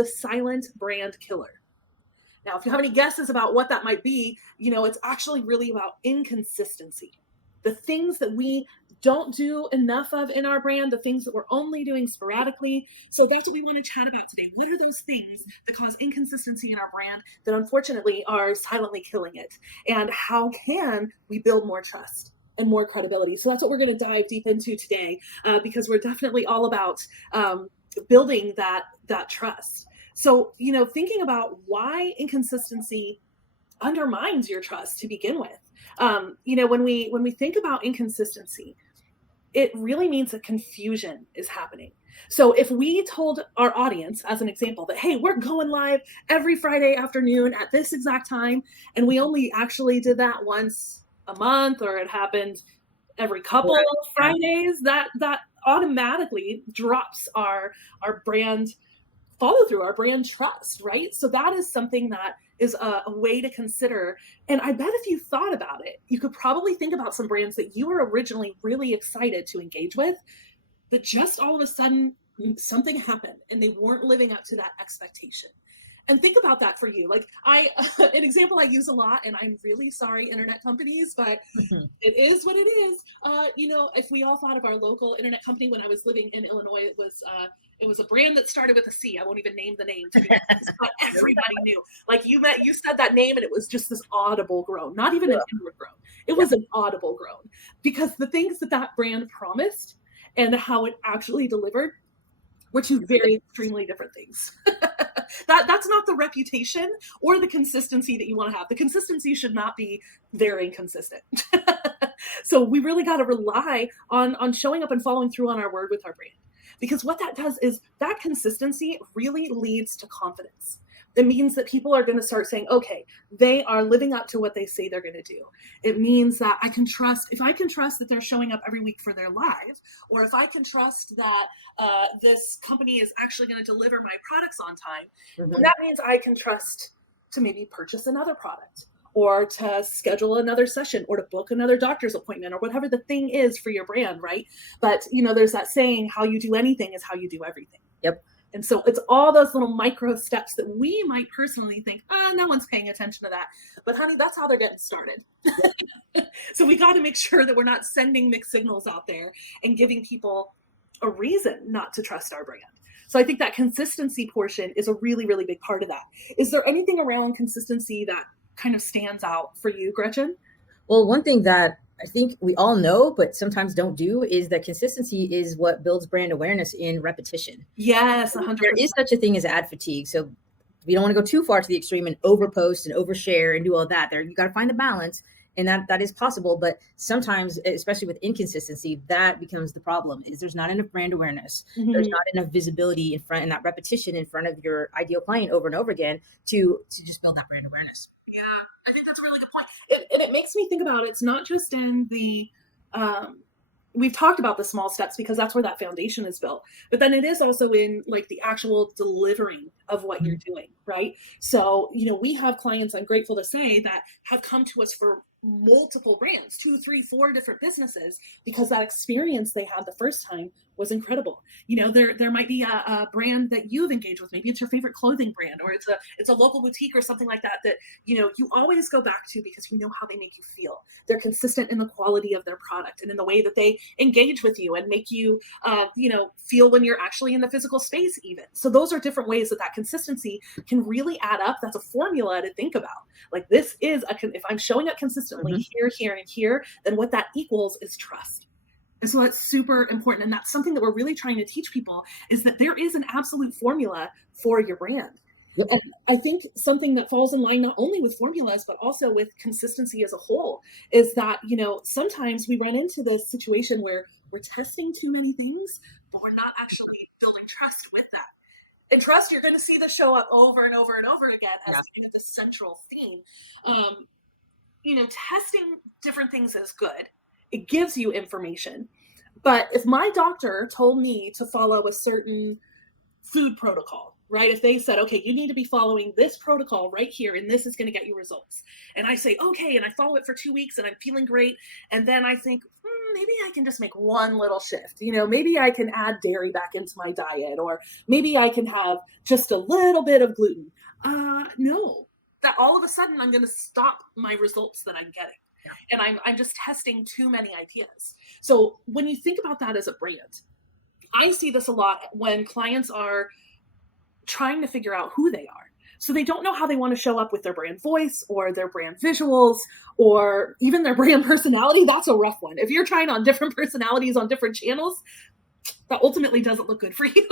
the silent brand killer. Now, if you have any guesses about what that might be, it's actually really about inconsistency. The things that we don't do enough of in our brand, the things that we're only doing sporadically. So that's what we want to chat about today. What are those things that cause inconsistency in our brand that unfortunately are silently killing it? And how can we build more trust and more credibility? So that's what we're going to dive deep into today, because we're definitely all about building that trust. So, thinking about why inconsistency undermines your trust to begin with. When we think about inconsistency, it really means that confusion is happening. So if we told our audience, as an example, that, hey, we're going live every Friday afternoon at this exact time, and we only actually did that once a month, or it happened every couple of Fridays, that automatically drops our brand follow through, our brand trust, right? So that is something that is a way to consider. And I bet if you thought about it, you could probably think about some brands that you were originally really excited to engage with, that just all of a sudden something happened and they weren't living up to that expectation. And think about that for you. Like an example I use a lot, and I'm really sorry, internet companies, but it is what it is. If we all thought of our local internet company when I was living in Illinois, it was a brand that started with a C. I won't even name the name, but everybody knew. Like you said that name, and it was just this audible groan, not even an inward groan. It was an audible groan, because the things that brand promised and how it actually delivered were two very extremely different things. That's not the reputation or the consistency that you want to have. The consistency should not be very inconsistent. So we really got to rely on showing up and following through on our word with our brand. Because what that does is that consistency really leads to confidence. It means that people are going to start saying, okay, they are living up to what they say they're going to do. It means that if I can trust that they're showing up every week for their live, or if I can trust that this company is actually going to deliver my products on time, then that means I can trust to maybe purchase another product, or to schedule another session, or to book another doctor's appointment, or whatever the thing is for your brand, right? But, there's that saying, how you do anything is how you do everything. Yep. And so it's all those little micro steps that we might personally think, no one's paying attention to that. But honey, that's how they're getting started. So we got to make sure that we're not sending mixed signals out there and giving people a reason not to trust our brand. So I think that consistency portion is a really, really big part of that. Is there anything around consistency that kind of stands out for you, Gretchen? Well, one thing that I think we all know, but sometimes don't do, is that consistency is what builds brand awareness in repetition. Yes, 100%. There is such a thing as ad fatigue. So we don't want to go too far to the extreme and overpost and overshare and do all that. You got to find the balance, and that is possible. But sometimes, especially with inconsistency, that becomes the problem. Is there's not enough brand awareness. There's not enough visibility in front, and that repetition in front of your ideal client over and over again to just build that brand awareness. Yeah, I think that's a really good point. And it makes me think about it's not just in the, we've talked about the small steps because that's where that foundation is built. But then it is also in like the actual delivering of what you're doing, right? So, we have clients, I'm grateful to say, that have come to us for multiple brands, 2, 3, 4 different businesses, because that experience they had the first time was incredible. There might be a brand that you've engaged with. Maybe it's your favorite clothing brand, or it's a local boutique or something like that you always go back to because you know how they make you feel. They're consistent in the quality of their product and in the way that they engage with you and make you feel when you're actually in the physical space even. So those are different ways that consistency can really add up. That's a formula to think about. Like this is if I'm showing up consistently here, and here, then what that equals is trust. And so that's super important. And that's something that we're really trying to teach people, is that there is an absolute formula for your brand. Yep. And I think something that falls in line not only with formulas, but also with consistency as a whole, is that, sometimes we run into this situation where we're testing too many things, but we're not actually building trust with that. And trust, you're going to see this show up over and over and over again as kind of the central theme. Testing different things is good. It gives you information. But if my doctor told me to follow a certain food protocol, right? If they said, okay, you need to be following this protocol right here, and this is going to get you results. And I say, okay, and I follow it for 2 weeks and I'm feeling great. And then I think, maybe I can just make one little shift. Maybe I can add dairy back into my diet, or maybe I can have just a little bit of gluten. No, that all of a sudden I'm going to stop my results that I'm getting. Yeah. And I'm just testing too many ideas. So when you think about that as a brand, I see this a lot when clients are trying to figure out who they are. So they don't know how they want to show up with their brand voice or their brand visuals or even their brand personality. That's a rough one. If you're trying on different personalities on different channels, that ultimately doesn't look good for you.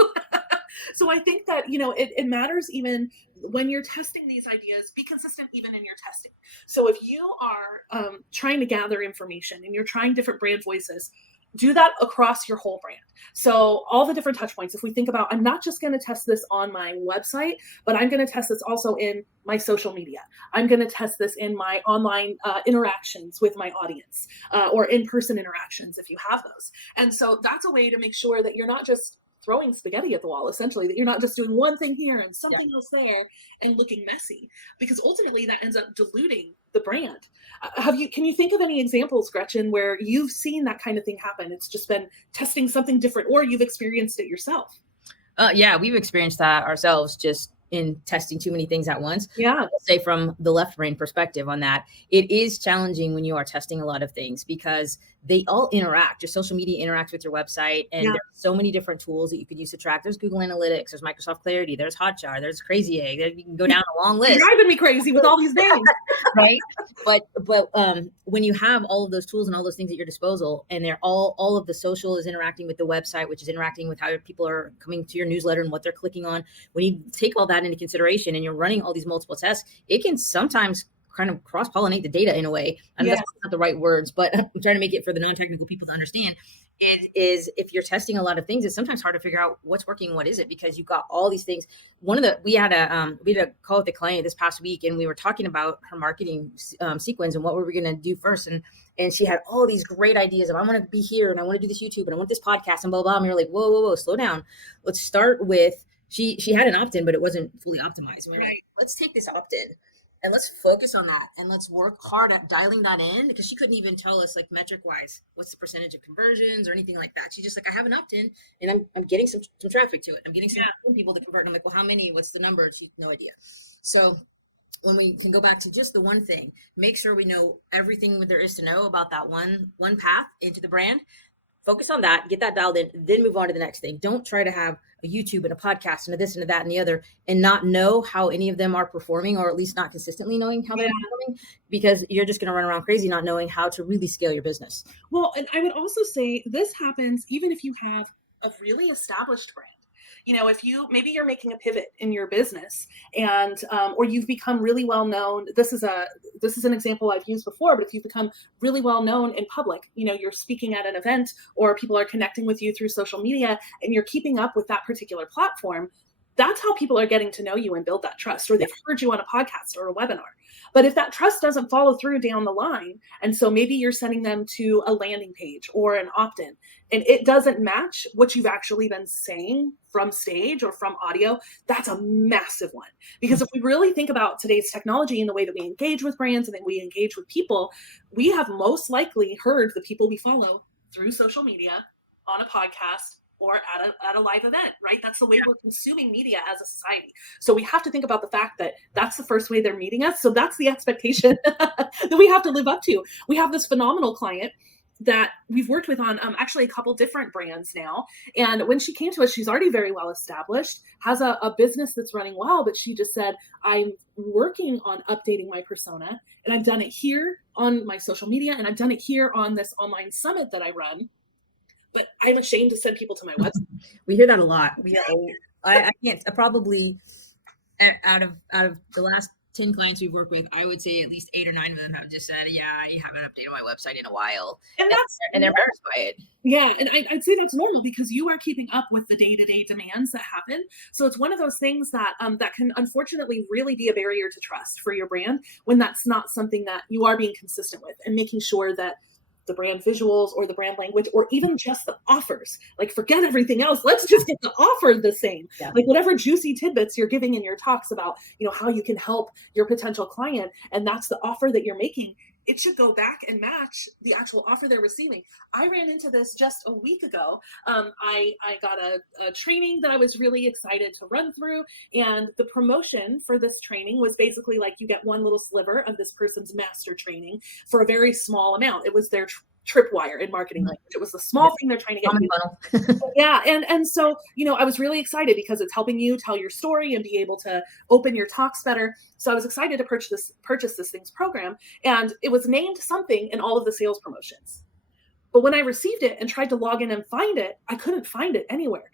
So I think that, it matters even when you're testing these ideas, be consistent even in your testing. So if you are trying to gather information and you're trying different brand voices, do that across your whole brand. So all the different touch points, if we think about, I'm not just going to test this on my website, but I'm going to test this also in my social media. I'm going to test this in my online interactions with my audience or in-person interactions if you have those. And so that's a way to make sure that you're not just throwing spaghetti at the wall, essentially, that you're not just doing one thing here and something else there and looking messy, because ultimately that ends up diluting the brand. Can you think of any examples, Gretchen, where you've seen that kind of thing happen? It's just been testing something different, or you've experienced it yourself? Yeah, we've experienced that ourselves, just in testing too many things at once. Yeah. I'll say from the left brain perspective on that, it is challenging when you are testing a lot of things because they all interact. Your social media interacts with your website, and there's so many different tools that you could use to track. There's Google Analytics, there's Microsoft Clarity, there's Hotjar, there's Crazy Egg. You can go down a long list. You're driving me crazy with all these names. Right. But when you have all of those tools and all those things at your disposal, and they're all of the social is interacting with the website, which is interacting with how people are coming to your newsletter and what they're clicking on. When you take all that into consideration and you're running all these multiple tests, it can sometimes kind of cross-pollinate the data in a way. And that's not the right words, but I'm trying to make it for the non-technical people to understand. It is, if you're testing a lot of things, it's sometimes hard to figure out what's working, what isn't, because you've got all these things. We had a call with a client this past week, and we were talking about her marketing sequence and what were we going to do first. And she had all these great ideas of, I want to be here and I want to do this YouTube and I want this podcast and blah, blah, blah. And we were like, whoa, slow down. Let's start with, she had an opt-in, but it wasn't fully optimized. And we were like, let's take this opt-in and let's focus on that. And let's work hard at dialing that in, because she couldn't even tell us, like, metric wise, what's the percentage of conversions or anything like that. She's just like, I have an opt-in and I'm getting some traffic to it. I'm getting some people to convert. And I'm like, well, how many, what's the number? She had no idea. So when we can go back to just the one thing, make sure we know everything there is to know about that one path into the brand. Focus on that, get that dialed in, then move on to the next thing. Don't try to have a YouTube and a podcast and a this and a that and the other and not know how any of them are performing, or at least not consistently knowing how they're performing, because you're just going to run around crazy not knowing how to really scale your business. Well, and I would also say this happens even if you have a really established brand. If maybe you're making a pivot in your business and or you've become really well known. This is an example I've used before, but if you've become really well known in public, you're speaking at an event or people are connecting with you through social media and you're keeping up with that particular platform, that's how people are getting to know you and build that trust, or they've heard you on a podcast or a webinar. But if that trust doesn't follow through down the line, and so maybe you're sending them to a landing page or an opt-in, and it doesn't match what you've actually been saying from stage or from audio, that's a massive one. Because if we really think about today's technology and the way that we engage with brands and that we engage with people, we have most likely heard the people we follow through social media, on a podcast, or at a live event, right? That's the way we're consuming media as a society. So we have to think about the fact that that's the first way they're meeting us. So that's the expectation that we have to live up to. We have this phenomenal client that we've worked with on actually a couple different brands now. And when she came to us, she's already very well established, has a business that's running well, but she just said, I'm working on updating my persona, and I've done it here on my social media, and I've done it here on this online summit that I run. But I'm ashamed to send people to my website. We hear that a lot. I can't, probably out of the last 10 clients we've worked with, I would say at least 8 or 9 of them have just said, I haven't updated my website in a while. And they're embarrassed by it. Yeah. And I'd say that's normal because you are keeping up with the day-to-day demands that happen. So it's one of those things that that can unfortunately really be a barrier to trust for your brand when that's not something that you are being consistent with, and making sure that the brand visuals or the brand language or even just the offers, like, forget everything else. Let's just get the offer the same. Like, whatever juicy tidbits you're giving in your talks about, how you can help your potential client, and that's the offer that you're making. it should go back and match the actual offer they're receiving. I ran into this just a week ago. I got a training that I was really excited to run through, and the promotion for this training was basically like, you get one little sliver of this person's master training for a very small amount. It was their tripwire in marketing language. It was the small thing they're trying to get you. Yeah. And so, I was really excited because it's helping you tell your story and be able to open your talks better. So I was excited to purchase this thing's program, and it was named something in all of the sales promotions. But when I received it and tried to log in and find it, I couldn't find it anywhere.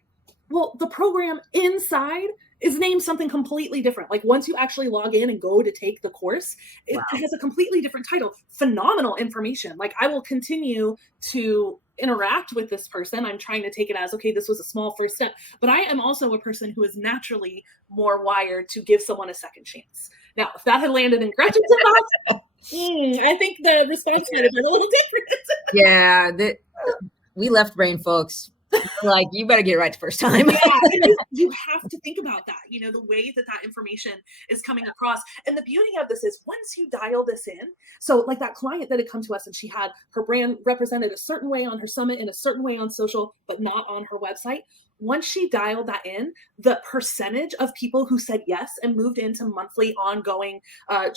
Well, the program inside is named something completely different. Like, once you actually log in and go to take the course, it has a completely different title. Phenomenal information. Like, I will continue to interact with this person. I'm trying to take it as, okay, this was a small first step. But I am also a person who is naturally more wired to give someone a second chance. Now, if that had landed in Gretchen's inbox, I think the response would have been a little different. Yeah, we left brain folks. Like, you better get it right the first time. Yeah, you have to think about that, the way that information is coming across. And the beauty of this is, once you dial this in, so like that client that had come to us and she had her brand represented a certain way on her summit and a certain way on social, but not on her website. Once she dialed that in, the percentage of people who said yes and moved into monthly ongoing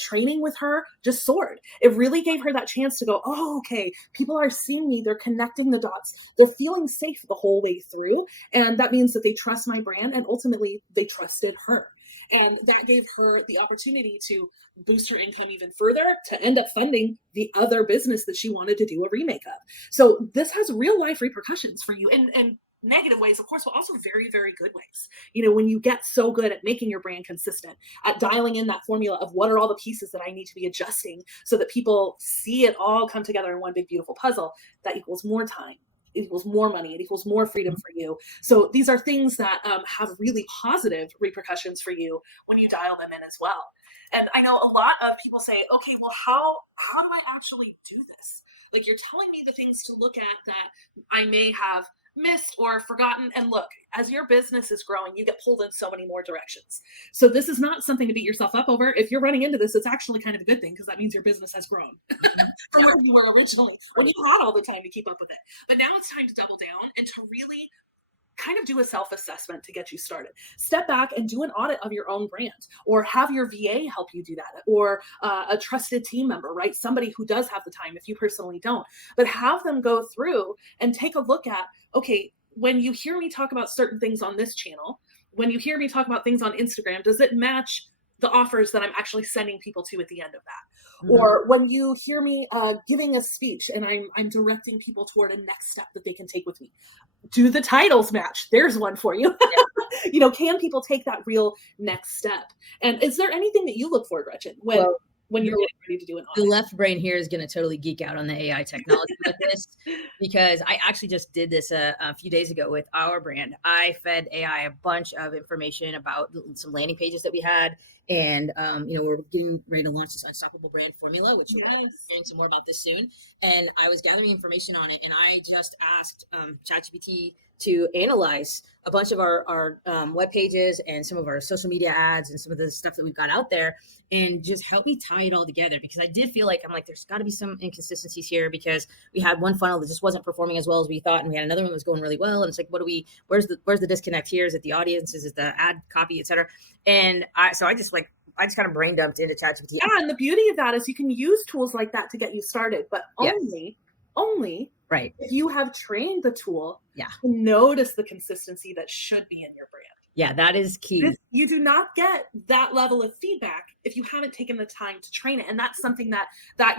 training with her just soared. It really gave her that chance to go, oh, okay, people are seeing me. They're connecting the dots. They're feeling safe the whole way through. And that means that they trust my brand, and ultimately they trusted her. And that gave her the opportunity to boost her income even further, to end up funding the other business that she wanted to do a remake of. So this has real life repercussions for you, and negative ways, of course, but also very, very good ways. When you get so good at making your brand consistent, at dialing in that formula of what are all the pieces that I need to be adjusting so that people see it all come together in one big, beautiful puzzle, that equals more time. It equals more money. It equals more freedom for you. So these are things that have really positive repercussions for you when you dial them in as well. And I know a lot of people say, okay, well, how do I actually do this? Like, you're telling me the things to look at that I may have missed or forgotten. And look, as your business is growing, you get pulled in so many more directions. So this is not something to beat yourself up over. If you're running into this, it's actually kind of a good thing, because that means your business has grown from where you were originally, when you had all the time to keep up with it. But now it's time to double down and to really kind of do a self-assessment to get you started. Step back and do an audit of your own brand, or have your VA help you do that, or a trusted team member, right? Somebody who does have the time if you personally don't, but have them go through and take a look at, okay, when you hear me talk about certain things on this channel, when you hear me talk about things on Instagram, does it match the offers that I'm actually sending people to at the end of that? Mm-hmm. Or when you hear me giving a speech and I'm directing people toward a next step that they can take with me, do the titles match? There's one for you. Yeah. Can people take that real next step? And is there anything that you look for, Gretchen, when you're getting ready to do an audit? The left brain here is going to totally geek out on the AI technology with this, because I actually just did this a few days ago with our brand. I fed AI a bunch of information about some landing pages that we had. And, we're getting ready to launch this unstoppable brand formula, which we're hearing some more about this soon. And I was gathering information on it, and I just asked ChatGPT to analyze a bunch of our web pages and some of our social media ads and some of the stuff that we've got out there, and just help me tie it all together, because I did feel like, there's got to be some inconsistencies here, because we had one funnel that just wasn't performing as well as we thought, and we had another one that was going really well. And it's like, where's the disconnect here? Is it the audience? Is it the ad copy, et cetera? And I just kind of brain dumped into ChatGPT. Yeah, and the beauty of that is you can use tools like that to get you started, but only right if you have trained the tool to notice the consistency that should be in your brand. Yeah, that is key. You do not get that level of feedback if you haven't taken the time to train it. And that's something that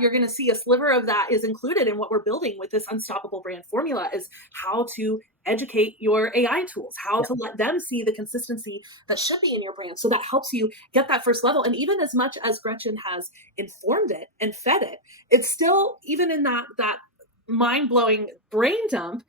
you're going to see a sliver of that is included in what we're building with this unstoppable brand formula, is how to educate your AI tools, how to let them see the consistency that should be in your brand. So that helps you get that first level. And even as much as Gretchen has informed it and fed it, it's still, even in that mind-blowing brain dump,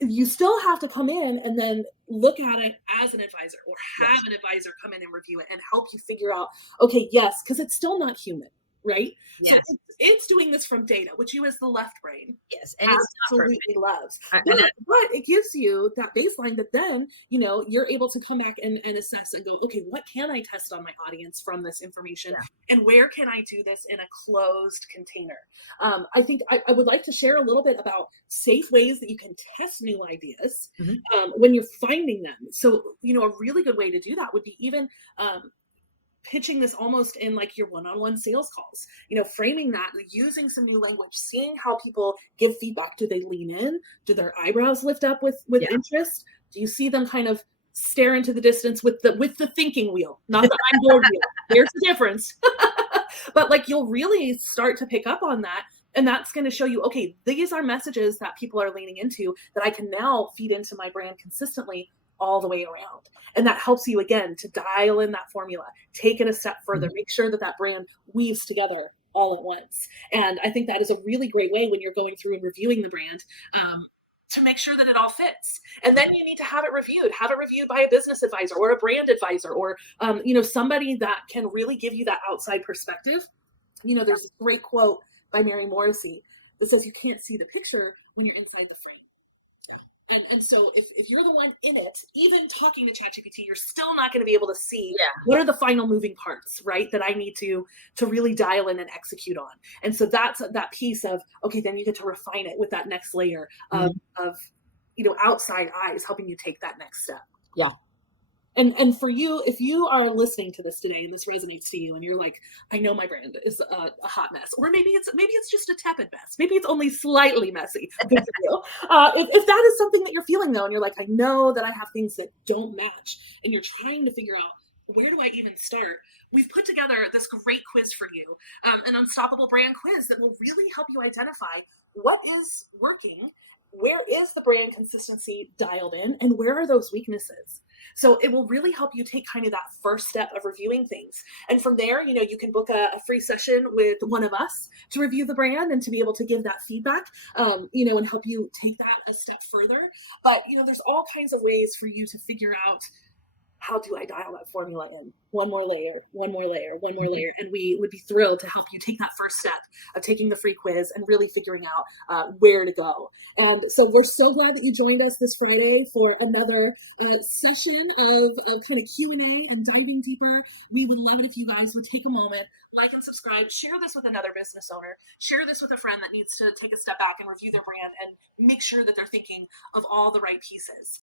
you still have to come in and then look at it as an advisor, or have an advisor come in and review it and help you figure out, okay, yes, because it's still not human. right? So Yes. it's doing this from data, which you as the left brain Yes. And it's not absolutely perfect. loves. And But it gives you that baseline that then, you're able to come back and assess and go, okay, what can I test on my audience from this information? yeah. And where can I do this in a closed container? I think I would like to share a little bit about safe ways that you can test new ideas Mhm. when you're finding them. So, a really good way to do that would be even pitching this almost in like your one-on-one sales calls, framing that, using some new language, seeing how people give feedback. Do they lean in? Do their eyebrows lift up with Yeah. interest? Do you see them kind of stare into the distance with the thinking wheel, not the I'm bored wheel? There's the difference. But like you'll really start to pick up on that, and that's going to show you, okay, these are messages that people are leaning into that I can now feed into my brand consistently all the way around. And that helps you again to dial in that formula, take it a step further, Mhm. make sure that that brand weaves together all at once. And I think that is a really great way when you're going through and reviewing the brand, to make sure that it all fits. And then you need to have it reviewed by a business advisor or a brand advisor, or somebody that can really give you that outside perspective. There's this great quote by Mary Morrissey that says, you can't see the picture when you're inside the frame. And so if you're the one in it, even talking to ChatGPT, you're still not going to be able to see Yeah. what are the final moving parts, right? That I need to really dial in and execute on. And so that's that piece of, okay, then you get to refine it with that next layer of Mhm. outside eyes helping you take that next step. Yeah. And for you, if you are listening to this today and this resonates to you, and you're like, I know my brand is a hot mess, or maybe it's just a tepid mess, maybe it's only slightly messy. Good for you. If that is something that you're feeling though, and you're like, I know that I have things that don't match, and you're trying to figure out, where do I even start? We've put together this great quiz for you, an unstoppable brand quiz that will really help you identify what is working, where is the brand consistency dialed in, and where are those weaknesses. So it will really help you take kind of that first step of reviewing things. And from there, you can book a free session with one of us to review the brand and to be able to give that feedback, and help you take that a step further. But, there's all kinds of ways for you to figure out, how do I dial that formula in? One more layer, one more layer, one more layer. And we would be thrilled to help you take that first step of taking the free quiz and really figuring out where to go. And so we're so glad that you joined us this Friday for another session of kind of Q&A and diving deeper. We would love it if you guys would take a moment, like and subscribe, share this with another business owner, share this with a friend that needs to take a step back and review their brand and make sure that they're thinking of all the right pieces.